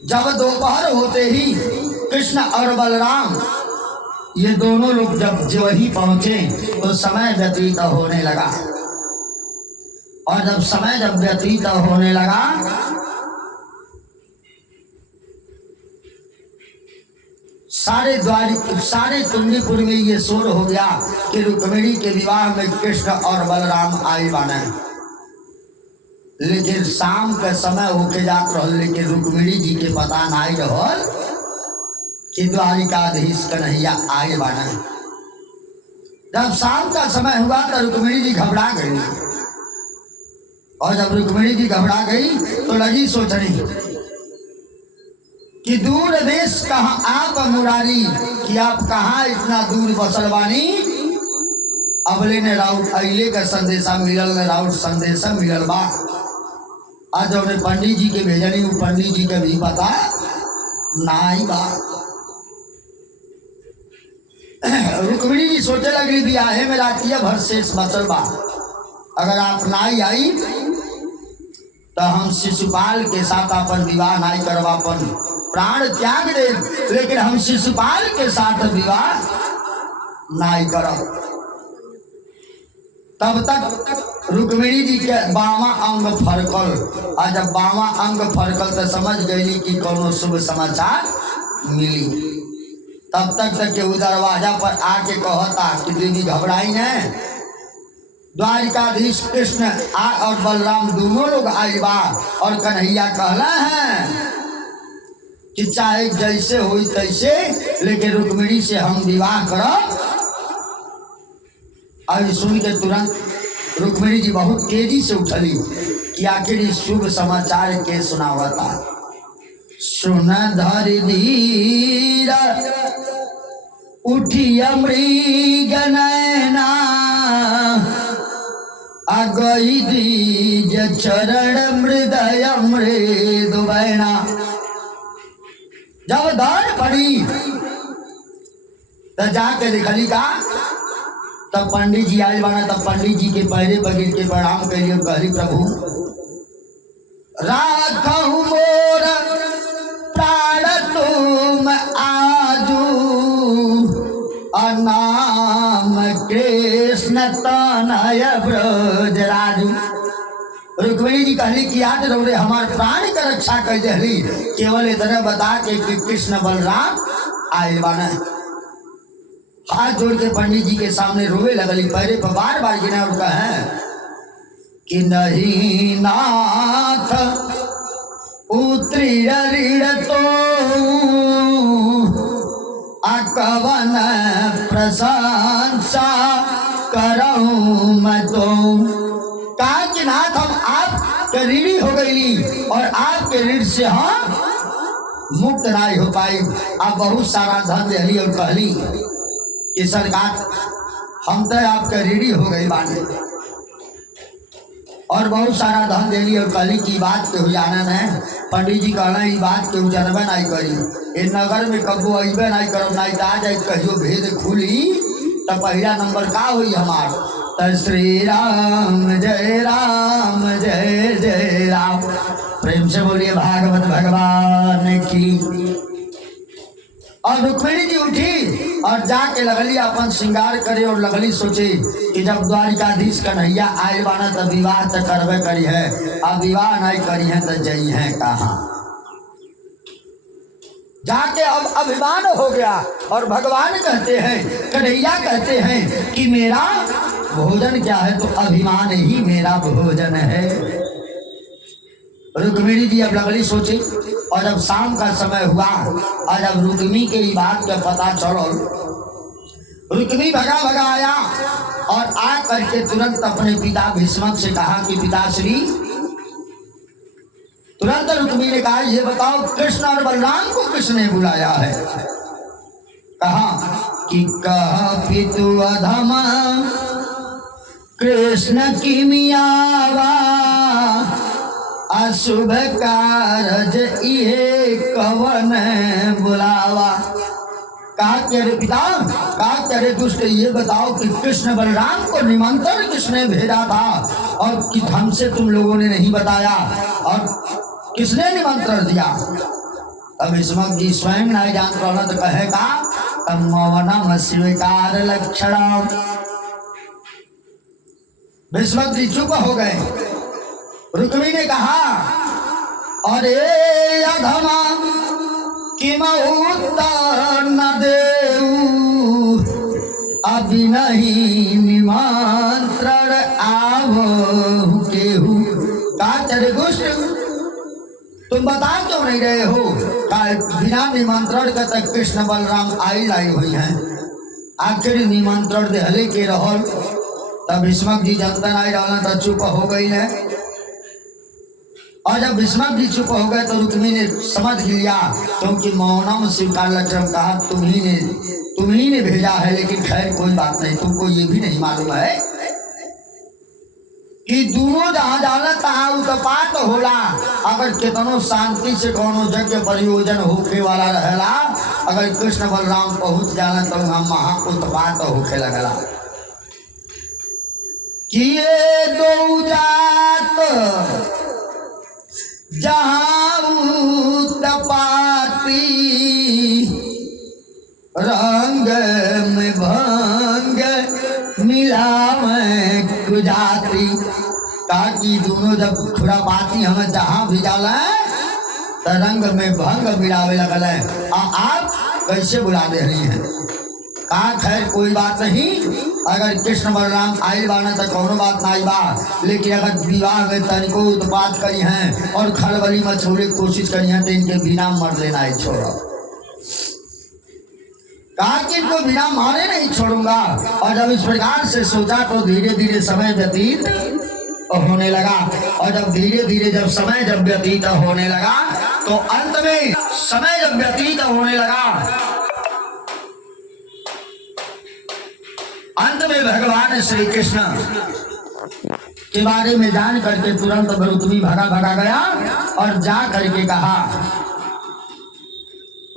जब दोपहर होते ही कृष्ण और बलराम ये दोनों लोग जब वहीं पहुंचे तो समय व्यतीत होने लगा। और जब समय व्यतीत होने लगा सारे कुंडीपुर में ये शोर हो गया कि रुक्मिणी के विवाह में कृष्ण और बलराम आए बने। लेकिन शाम का समय होके जात रहा, लेकिन रुक्मिणी जी के पता नहीं रहा कि द्वारिकाधीश कन्हैया आए बने। जब शाम का समय हुआ तो रुक्मिणी जी घबरा गई। और जब रुक्मिणी जी घबरा गई तो लगी सोचने कि दूर देश कहाँ आप मुरारी, कि आप कहाँ इतना दूर बसल बानी। अबले ने राउत अइले का संदेशा मिलल ने राउत संदेशा मिलल बा। आज उन्हें पंडित जी के भेजनी, वो पंडित जी के भी पता नहीं बा। रुक्मिणी जी सोचे लगी ब्याहे में रातिया भर शेष बचल बा, अगर आप नहीं आई तो हम शिशुपाल के साथ अपन विवाह नहीं करवा, अपन प्राण त्याग दे, लेकिन हम शिशुपाल के साथ विवाह नहीं करब। तब तक रुक्मिणी जी के बावा अंग फरकल। और जब बावा अंग फरकल तो समझ गई कि कोनो शुभ समाचार मिली। तब तक के वो दरवाजा पर आके कहता कि दीदी घबराई है, द्वारिकाधीश कृष्ण और बलराम दोनों लोग आई बा। और कन्हैया कहला है कि चाहे जैसे हो तैसे, लेकिन रुक्मिणी से हम विवाह करब। और सुन के तुरंत रुक्मिणी जी बहुत तेजी से उठली कि आखिर इस शुभ समाचार के सुनावता। सुन धरि धीर उठिया मृग नैना, अगई दीज चरण मृदय मृदु बैना। जब दौड़ पड़ी तो जाके दिखली का तब पंडित जी आए बना। तब पंडित जी के पैरे बगिर के प्रणाम करिए, कहली प्रभु राखहु मोर प्राण तुम आजू, नाम कृष्ण तनय ब्रज राजू। रुक्मिणी जी कहली कि आज रौरे हमार प्राण का रक्षा कर दहली, केवल इतना बता के कि कृष्ण बलराम आए बना। हाथ जोड़ के पंडित जी के सामने रोवे लगली, पैरे पर बार बार गिना उठा है कि नहीं नाथ उतरी ऋण तो अकवन प्रशंसा करऊं मैं तो। कहा कि नाथ हम आपके ऋणी हो गई और आपके ऋण से हम मुक्त नहीं हो पाई। आप बहुत सारा धन दहली और कहली कि सरकार हम तो आपके ऋणी हो गई बानी, और बहुत सारा धन देली और कहली की बात के जाना है। पंडित जी कहना ये बात के जानबे नहीं करी, इन नगर में कबू अबे नहीं करब, नहीं तो आ जाए कहियो भेद खुली तो पहला नंबर का हुई हमार। तो श्री राम जय राम। प्रेम से बोलिए भागवत भगवान की। और रुक्मिणी जी उठी और जाके लगली अपन श्रृंगार करे और लगली सोचे कि जब द्वारिकाधीश कन्हैया आए बाना तो विवाह तो करवे करी है, अब विवाह नहीं करी है तो जई है कहाँ। जाके अब अभिमान हो गया और भगवान कहते हैं, कन्हैया कहते हैं कि मेरा भोजन क्या है, तो अभिमान ही मेरा भोजन है। रुक्मिणी जी अब लगली सोचे। और जब शाम का समय हुआ और जब रुक्मी के बात का पता चलो, रुक्मी भगा भगा आया और आ करके तुरंत अपने पिता भीष्मक से कहा कि पिताश्री। तुरंत रुक्मी ने कहा ये बताओ कृष्ण और बलराम को किसने बुलाया है। कहा कि कहा पितु अधमा कृष्ण की मियावा, अशुभ कारज ये कवन बुलावा। कहा कि अरे पिता, कहा कि अरे दुष्ट ये बताओ कि कृष्ण बलराम को निमंत्रण किसने भेजा था और कि हमसे तुम लोगों ने नहीं बताया, और किसने निमंत्रण दिया। अब भीष्मक जी स्वयं नहीं जान रहा तो कहेगा तब मौनम स्वीकार लक्षण। भीष्मक जी चुप हो गए। रुक्मी ने कहा अरे अधमा किम उत्तर न देऊ अभी नहीं निमंत्रण आवो केहू। का तेरे गुष्ट तुम बता क्यों नहीं रहे हो? बिना निमंत्रण के तक कृष्ण बलराम आई हुई हैं। आखिर निमंत्रण दे के रहल तब भीष्मक जी जनता आई रहना तो चुप हो गई है। और जब भीष्मक जी चुप हो गए तो रुक्मी ने समझ लिया क्योंकि मौनम स्वीकार लक्षण कहा तुम ही ने भेजा है। लेकिन खैर कोई बात नहीं, तुमको ये भी नहीं मालूम है कि दोनों जहाँ जाला तहाँ उत्पात होला। अगर कितनो शांति से कोनो यज्ञ प्रयोजन होके वाला रहेला, अगर कृष्ण बलराम पहुँच जाला तो वहाँ महा उत्पात होके लगला कि ये दो जात जहाँ उत्पाती रंग में भंग मिला में गुजाती। ताकि दोनों जब खुरापाती हमें जहाँ भी जाला तो रंग में भंग मिलावे लगल है। आप कैसे बुला दे रही हैं? कहा खैर कोई बात नहीं, अगर कृष्ण बलराम आई बाना तो कोनो बात नहीं बा। लेकिन अगर विवाह में तनिको उत्पात करी हैं और खलबली मछोड़े की कोशिश करी हैं तो इनके बिना मर लेना है छोड़ो। कहा कि इनको बिना मारे नहीं छोड़ूंगा। और जब इस प्रकार से सोचा तो धीरे धीरे समय व्यतीत होने लगा। और जब धीरे धीरे जब समय जब व्यतीत होने लगा तो अंत में समय जब व्यतीत होने लगा, अंत में भगवान श्री कृष्ण के बारे में जान करके तुरंत रुक्मी भागा गया और जा करके कहा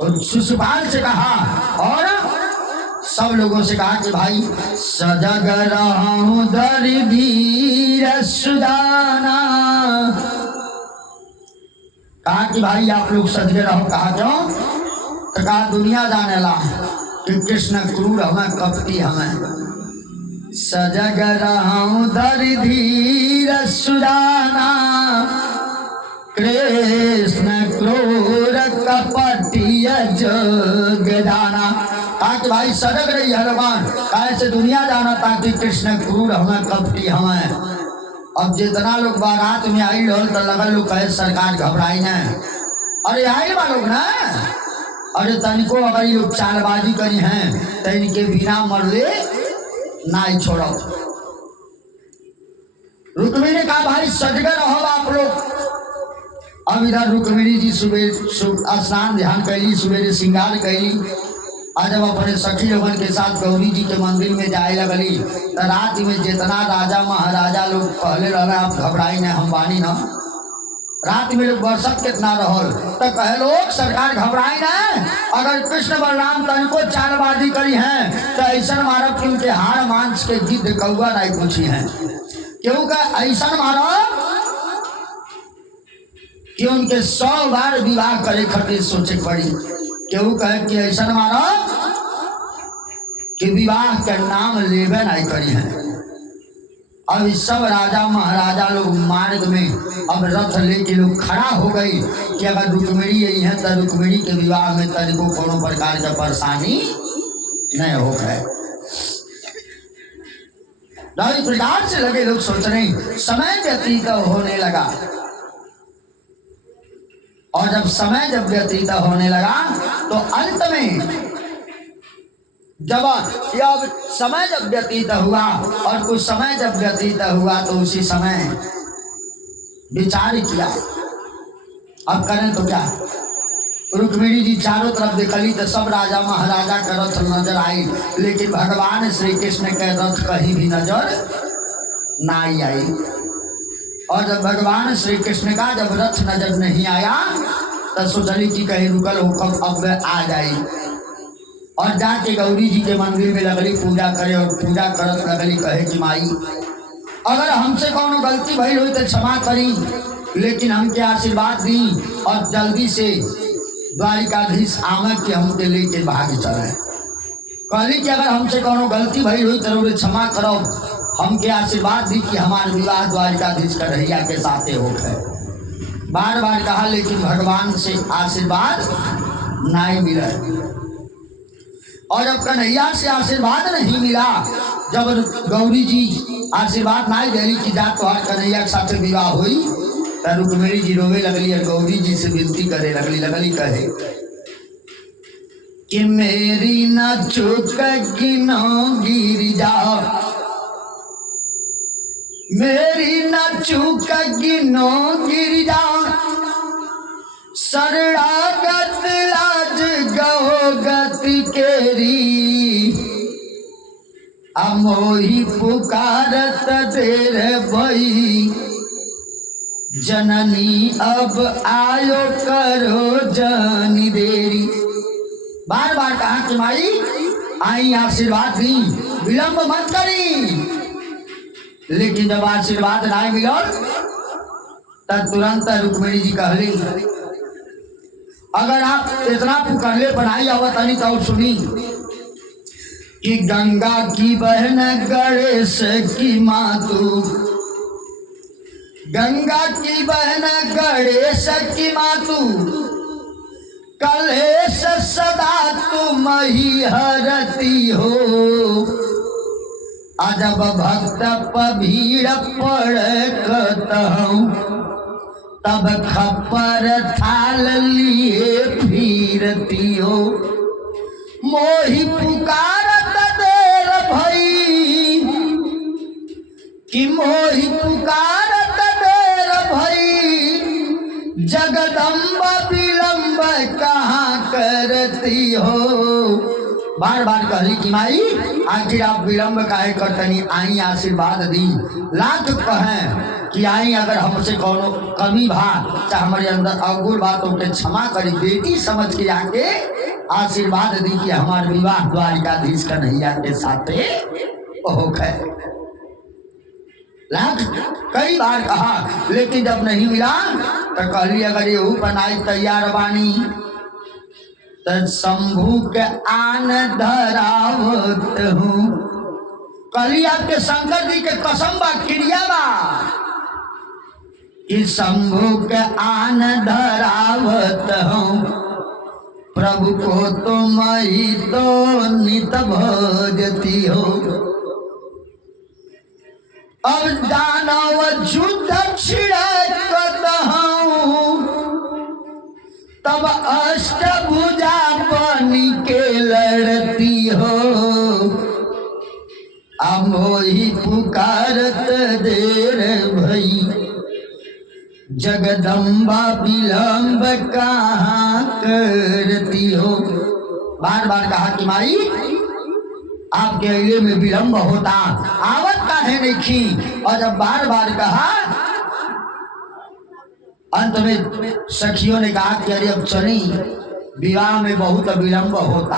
और शिशुपाल से कहा और सब लोगों से कहा कि भाई सजग रहूं दरबीर सुदाना। कहा कि भाई आप लोग सजगे रहो। कहा क्यों? तो कहा दुनिया जाने ला कि कृष्ण क्रूर हमें कपटी हमें। सजग रहूं दरबीर सुदाना कृष्ण क्रूर कपटी जोगदाना। कहा कि भाई सजग रही हनुमान, कैसे दुनिया जाना ताकि कृष्ण क्रूर हमें कपटी हमें। अब जितना लोग बारात में आई लोग तो लगल लोग कहे सरकार घबराई न। अरे आई बा लोग ना, अरे तनिको अगर ये लोग चालबाजी करी हैं तो इनके बिना मरले नहीं छोड़ो। रुक्मी ने कहा भाई सजग रहो आप लोग। अब इधर रुक्मिणी जी सुबह स्नान ध्यान कैली, सुबह श्रृंगार कैली। आज जब अपने सखी लोगन के साथ गौरी जी के मंदिर में जाए लगली तो रात में जितना राजा महाराजा लोग पहले रहना आप घबराई न हम बानी न। रात में लोग बरसत कितना रहल तो कहे लोग सरकार घबराई न। अगर कृष्ण बलराम तनिको चालबाजी करी हैं तो ऐसा मारब कि उनके हाड़ मांस के गिद्ध कौआ नहीं पूछी हैं। क्यों का ऐसा मारब कि उनके 100 बार विवाह करे खातिर सोचे पड़ी। केहू कहे कि ऐसा मारो कि विवाह के नाम लेवे नहीं करी है। अब इस सब राजा महाराजा लोग मार्ग में अब रथ लेके लोग खड़ा हो गई कि अगर रुक्मिणी यही है तो रुक्मिणी के विवाह में तनिको कोनो प्रकार का परेशानी नहीं हो गए। इस प्रकार से लगे लोग सोचने, समय व्यतीत होने लगा। और जब समय जब व्यतीत होने लगा तो अंत में जब समय जब व्यतीत हुआ और कुछ समय जब व्यतीत हुआ तो उसी समय विचार किया अब करें तो क्या। रुक्मिणी जी चारों तरफ देखली तो सब राजा महाराजा का रथ नजर आई, लेकिन भगवान श्री कृष्ण के रथ कहीं भी नजर नहीं आई। और जब भगवान श्री कृष्ण का जब रथ नजर नहीं आया तो सोचली कि कहीं रुकल हो कब अब आ जाए। और जाके गौरी जी के मंदिर में लगली पूजा करे और पूजा करत लगली कहे कि माई अगर हमसे कोनो गलती भई हुई तो क्षमा करी, लेकिन हमके आशीर्वाद दी और जल्दी से द्वारिकाधीश आवे कि हमके लेके भाग चले। कहली कि अगर हमसे कोनो गलती भई हुई तो क्षमा करो, हमके आशीर्वाद दी कि हमारे विवाह द्वारिकाधीश कन्हैया के साथे होखे। बार बार कहा लेकिन भगवान से आशीर्वाद नहीं मिला। और जब कन्हैया से आशीर्वाद नहीं मिला, जब गौरी जी आशीर्वाद नहीं दिली कि जा तोहार कन्हैया के साथ विवाह हुई, तो रुक्मिणी जी रोवे लगली और गौरी जी से विनती करे लगली कहे कि मेरी न चूक गिनो गिर जाओ, मेरी न चूक गिनो गिर जाओ, शरणागत लाज गहो गति केरी, अमोही पुकारत देर भई, जननी अब आयो करो जानी देरी। बार बार कहा कि माई आई आशीर्वाद दी, विलंब मत करी। लेकिन जब आशीर्वाद ना मिलल तब तुरंत रुक्मिणी जी कहली अगर आप इतना पुकारले बनाई आवतनी तो सुनी कि गंगा की बहन गणेश की मातू, गंगा की बहन गणेश की मातू, कलेश सदा तुम ही हरती हो, अजब भक्त भीड़ पड़ कहूँ, तब खप्पर थाल लिए फिरती हो, मोही पुकारत देर भई, कि मोही पुकारत देर भई, जगदम्बा विलंब कहाँ करती हो। बार बार कहली कि माई आखिर आप विलंब काहे करतनी, आई आशीर्वाद दी। लाख कहें कि आई अगर हमसे कोनो कमी भा चाहे हमारे अंदर अवगुण बातों के क्षमा करी, बेटी समझ के आके आशीर्वाद दी कि हमारे विवाह द्वारिकाधीश कन्हैया के साथे होखे। लाख कई बार कहा लेकिन जब नहीं मिला तो कहली अगर ये बनाई तैयार बानी तो शंभू के आन धरावत हूँ। कहली आपके शंकर जी के कसम बा, क्रिया बा कि शंभू के आन धरावत हूँ, प्रभु को तुम ही तो नित भजती हो। अब दानव युद्ध छिड़कत हूँ, तब अष्टभुजा बनी के लड़ती हो, अमोही पुकारत देर भई, जगदम्बा विलंब कहाँ करती हो। बार बार कहा कि माई आपके अइले में विलंब होता, आवत काहे नहीं। और जब बार बार कहा अंत में सखियों ने कहा कि अरे अब चली, विवाह में बहुत विलंब होता।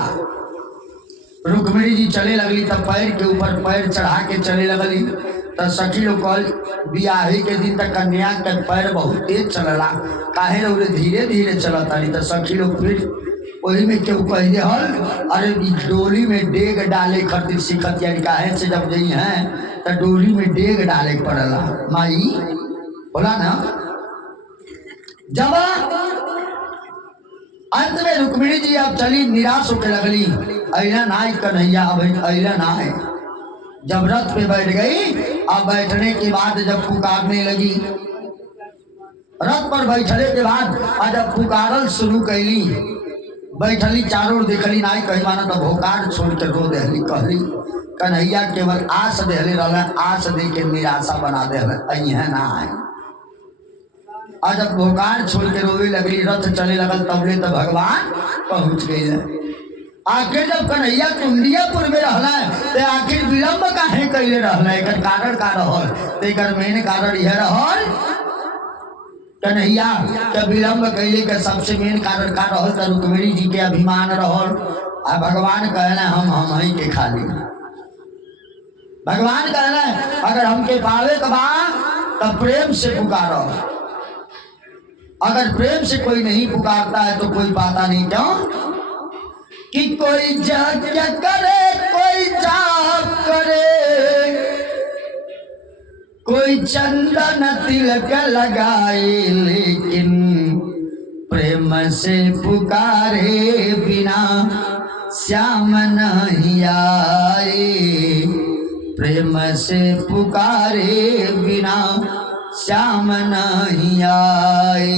रुक्मिणी जी चले लगली तब पैर के ऊपर पैर चढ़ा के चले लगली, तब सखी लोग कल बियाहे के दिन तक कन्या के पैर बहुत तेज चलला, काहे लोग धीरे धीरे चलता। नहीं तो सखी लोग फिर वही में क्यों कह दे हल अरे डोली में डेग डाले खातिर सीखत, यानी काहे से जब गई हैं तो डोली में डेग डाले पड़ला। माई बोला ना। जब अंत में रुक्मिणी जी अब चली निराश होकर लगली, अइला ना कन्हैया, अब अइला ना है। जब रथ पे बैठ गई, अब बैठने के बाद जब पुकारने लगी, रथ पर बैठने के बाद जब पुकारल शुरू कैली, बैठली चारों देखली ना कहीं माना तो भोकार छोड़ के रो देली। कहली कन्हैया केवल आस देले रहल, आस दे के निराशा बना दे है ना आए। और जब भोकार छोड़ के रोवे लगली, रथ चले लगल, तबले तो भगवान पहुंच गए। आखिर जब कन्हैया कुंडियापुर में रहला तो आखिर विलंब काहे कैले रहला, एकर कारण का रहल, तो एकर मेन कारण यह रहल कन्हैया के विलंब कैले के सबसे मेन कारण का रहल तो रुक्मिणी जी के अभिमान रहल। आ भगवान कहना हम ही के खाली, भगवान कहना अगर हमके पावे के बा तो प्रेम से पुकारो। अगर प्रेम से कोई नहीं पुकारता है तो कोई पाता नहीं। क्यों कि कोई यज्ञ करे, कोई जाप करे, कोई चंदन तिलक लगाए, लेकिन प्रेम से पुकारे बिना श्याम नहीं आए। प्रेम से पुकारे बिना श्याम नहीं आए।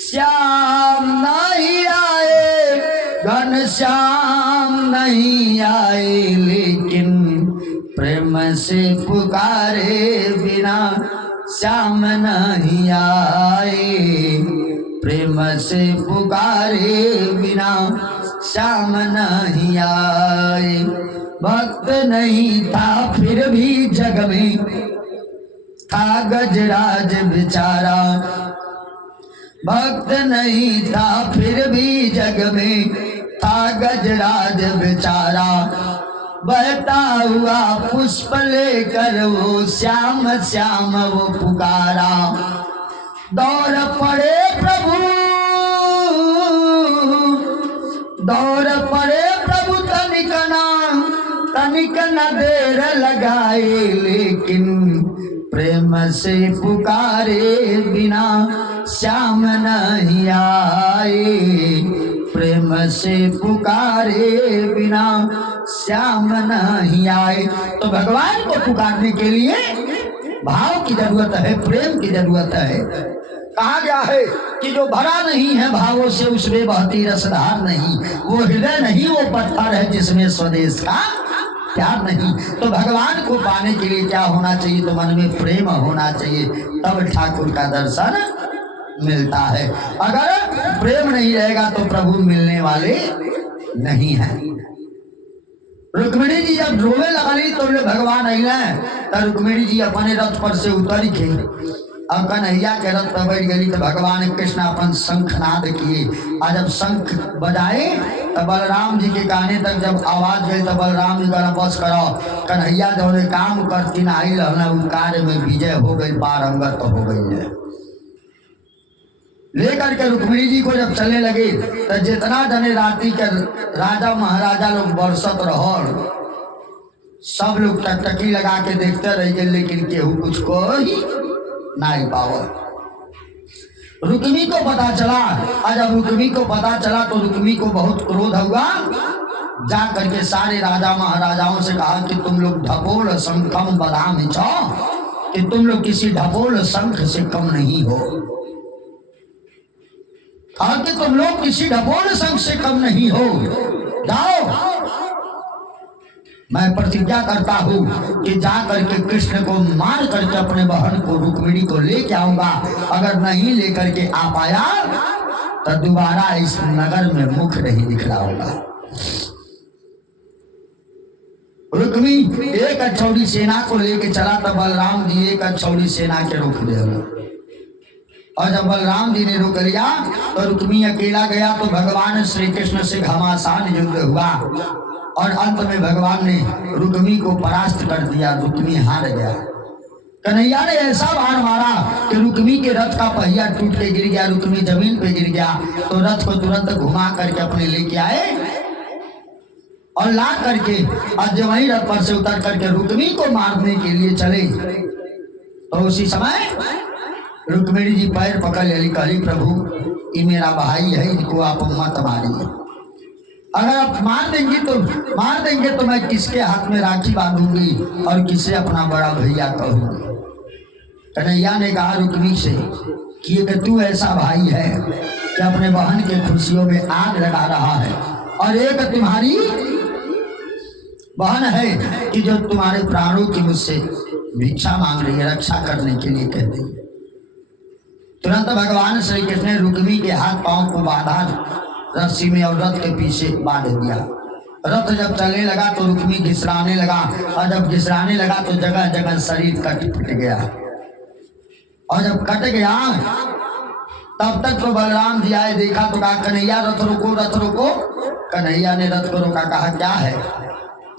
श्याम नहीं आए, घनश्याम नहीं आए, लेकिन प्रेम से पुकारे बिना श्याम नहीं आए। प्रेम से पुकारे बिना श्याम नहीं आए। भक्त नहीं था फिर भी जग में था गजराज बेचारा। भक्त नहीं था फिर भी जग में था गजराज बेचारा। बहता हुआ पुष्प लेकर वो श्याम श्याम वो पुकारा। दौड़ पड़े प्रभु, दौड़ पड़े प्रभु, तनिक न देर लगाए, लेकिन प्रेम से पुकारे बिना श्याम नहीं आए। प्रेम से पुकारे बिना श्याम नहीं आए। तो भगवान को पुकारने के लिए भाव की जरूरत है, प्रेम की जरूरत है। कहा गया है कि जो भरा नहीं है भावों से उसमें बहती रसधार नहीं। वो हृदय नहीं, वो पत्थर है जिसमें स्वदेश का प्यार नहीं। तो भगवान को पाने के लिए क्या होना चाहिए? तो मन में प्रेम होना चाहिए, तब ठाकुर का दर्शन मिलता है। अगर प्रेम नहीं रहेगा तो प्रभु मिलने वाले नहीं है। रुक्मिणी जी जब रोवे लगली तो भगवान अइले तो रुक्मिणी जी अपने रथ पर से उतर के अब कन्हैया के रथ पर बैठ गई। तो भगवान कृष्ण अपन शंखनाद किए, और जब शंख बजाए तो बलराम जी के गाने तक जब आवाज गई तो बलराम जी कहना बस करो। कन्हैया जो काम करती ना आई कार्य में विजय हो गई, पारंगत हो गई है। लेकर के रुक्मिणी जी को जब चलने लगे तो जितना जने रात्रि के राजा महाराजा लोग बरसत रहो, सब लोग टकटकी लगा के देखते रह गए, लेकिन केहू कुछ को ही नहीं पावर। रुक्मी को पता चला, और जब रुक्मी को पता चला तो रुक्मी को बहुत क्रोध हुआ। जा करके सारे राजा महाराजाओं से कहा कि तुम लोग ढपोल शंखम बदाम चाओ, कि तुम लोग किसी ढपोल शंख से कम नहीं हो। कहा कि तुम लोग किसी ढपोल शंख से कम नहीं हो। जाओ, मैं प्रतिज्ञा करता हूँ कि जा करके कृष्ण को मार करके अपने बहन को रुक्मिणी को लेके आऊंगा। अगर नहीं लेकर के आ पाया तो दोबारा इस नगर में मुख नहीं दिखलाऊंगा। रुक्मी एक अछौड़ी सेना को लेके चला तो बलराम जी एक अछौड़ी सेना के रोक दिया, और जब बलराम जी ने रोक लिया तो रुक्मी अकेला गया। तो भगवान श्री कृष्ण से घमासान युद्ध हुआ और अंत में भगवान ने रुक्मी को परास्त कर दिया। रुक्मी हार गया। कन्हैया ने ऐसा बाण मारा कि रुक्मी के रथ का पहिया टूट के गिर गया, रुक्मी जमीन पे गिर गया। तो रथ को तुरंत घुमा करके अपने लेके आए और ला करके आज वही रथ पर से उतर करके रुक्मी को मारने के लिए चले। तो उसी समय रुक्मिणी जी पैर पकड़ ले, कहली प्रभु ये मेरा भाई है, इनको आप मत मारिए। अगर आप मार देंगे तो मैं किसके हाथ में राखी बांधूंगी और किसे अपना बड़ा भैया कहूंगी। कन्हैया ने कहा रुक्मी से कि तू ऐसा भाई है कि अपने बहन के खुशियों में आग लगा रहा है, और एक तुम्हारी बहन है कि जो तुम्हारे प्राणों की मुझसे भिक्षा मांग रही है, रक्षा करने के लिए कहती है। तुरंत भगवान श्री कृष्ण ने रुक्मी के हाथ पांव को बांधा रस्सी में और रथ के पीछे बांध दिया। रथ जब चलने लगा तो रुक्मी घिसराने लगा, और जब घिसराने लगा तो जगह जगह शरीर कट गया। और जब कट गया तब तक तो बलराम जी आए, देखा तो कहा कन्हैया रथ रोको, रथ रोको। कन्हैया ने रथ को रोका, कहा क्या है?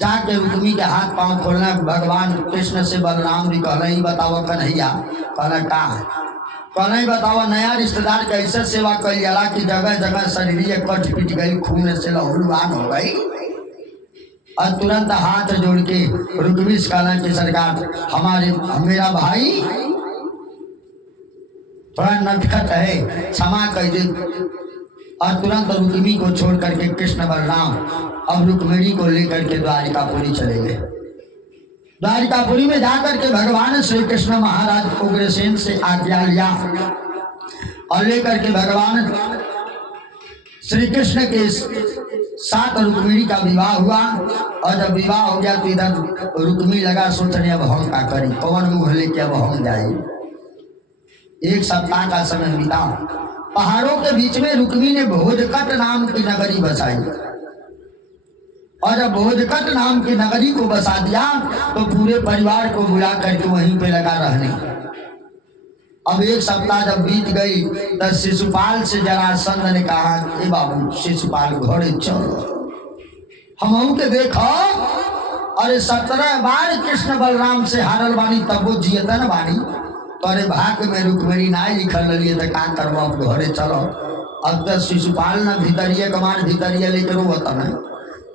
जाके रुक्मी के हाथ पांव खोलना। भगवान कृष्ण से बलराम जी कहना ही बताओ कन्हैया। कहना कहा कहना बतावा नया रिश्तेदार कैसे सेवा कल जाला कि जगह जगह शरीर कट पिट गई, खून से लहूलुहान हो गई। और तुरंत हाथ जोड़ के रुकमिश कहना कि सरकार मेरा भाई थोड़ा नटखट है, क्षमा कर दे। और तुरंत रुक्मी को छोड़ करके कृष्ण बलराम अब रुक्मिणी को लेकर के द्वारिकापुरी चले गए। द्वारिकापुरी में जाकर के भगवान श्री कृष्ण महाराज उग्रसेन से आज्ञा लिया और लेकर के भगवान श्री कृष्ण के साथ रुक्मिणी का विवाह हुआ। और जब विवाह हो गया तो इधर रुक्मी लगा सोचने अब हम क्या करें, कौन मुँह लेके अब हम जाए। एक सप्ताह का समय बीता। पहाड़ों के बीच में रुक्मी ने भोजकट नाम की नगरी बसाई। और जब भोजकट नाम की नगरी को बसा दिया तो पूरे परिवार को बुला करके वहीं पे लगा रहने। अब एक सप्ताह जब बीत गई तो शिशुपाल से जरासंध ने कहा, ए बाबू शिशुपाल घोड़े चलो हम के देखो। अरे 17 बार कृष्ण बलराम से हारल बानी तब वो जियतन बानी, तोरे भाग्य में रुक्मिणी नाय लिखल रही तो का करबो, अब घरे चलो। अब तो शिशुपाल न भीतरिया कमान भीतरिया लेकर रोता न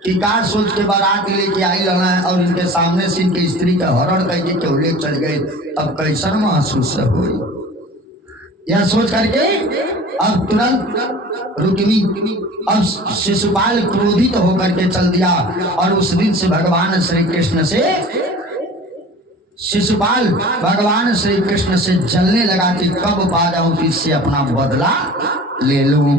कि का सोच के बारात लेके आई लड़ा है और इनके सामने से इनके स्त्री का हरण करके क्यों ले चल गए, अब कैसन महसूस हो। यह सोच करके अब तुरंत रुक्मी अब शिशुपाल क्रोधित होकर के चल दिया। और उस दिन से भगवान श्री कृष्ण से शिशुपाल भगवान श्री कृष्ण से जलने लगा कि कब पा जाऊं तो इससे अपना बदला ले लूं।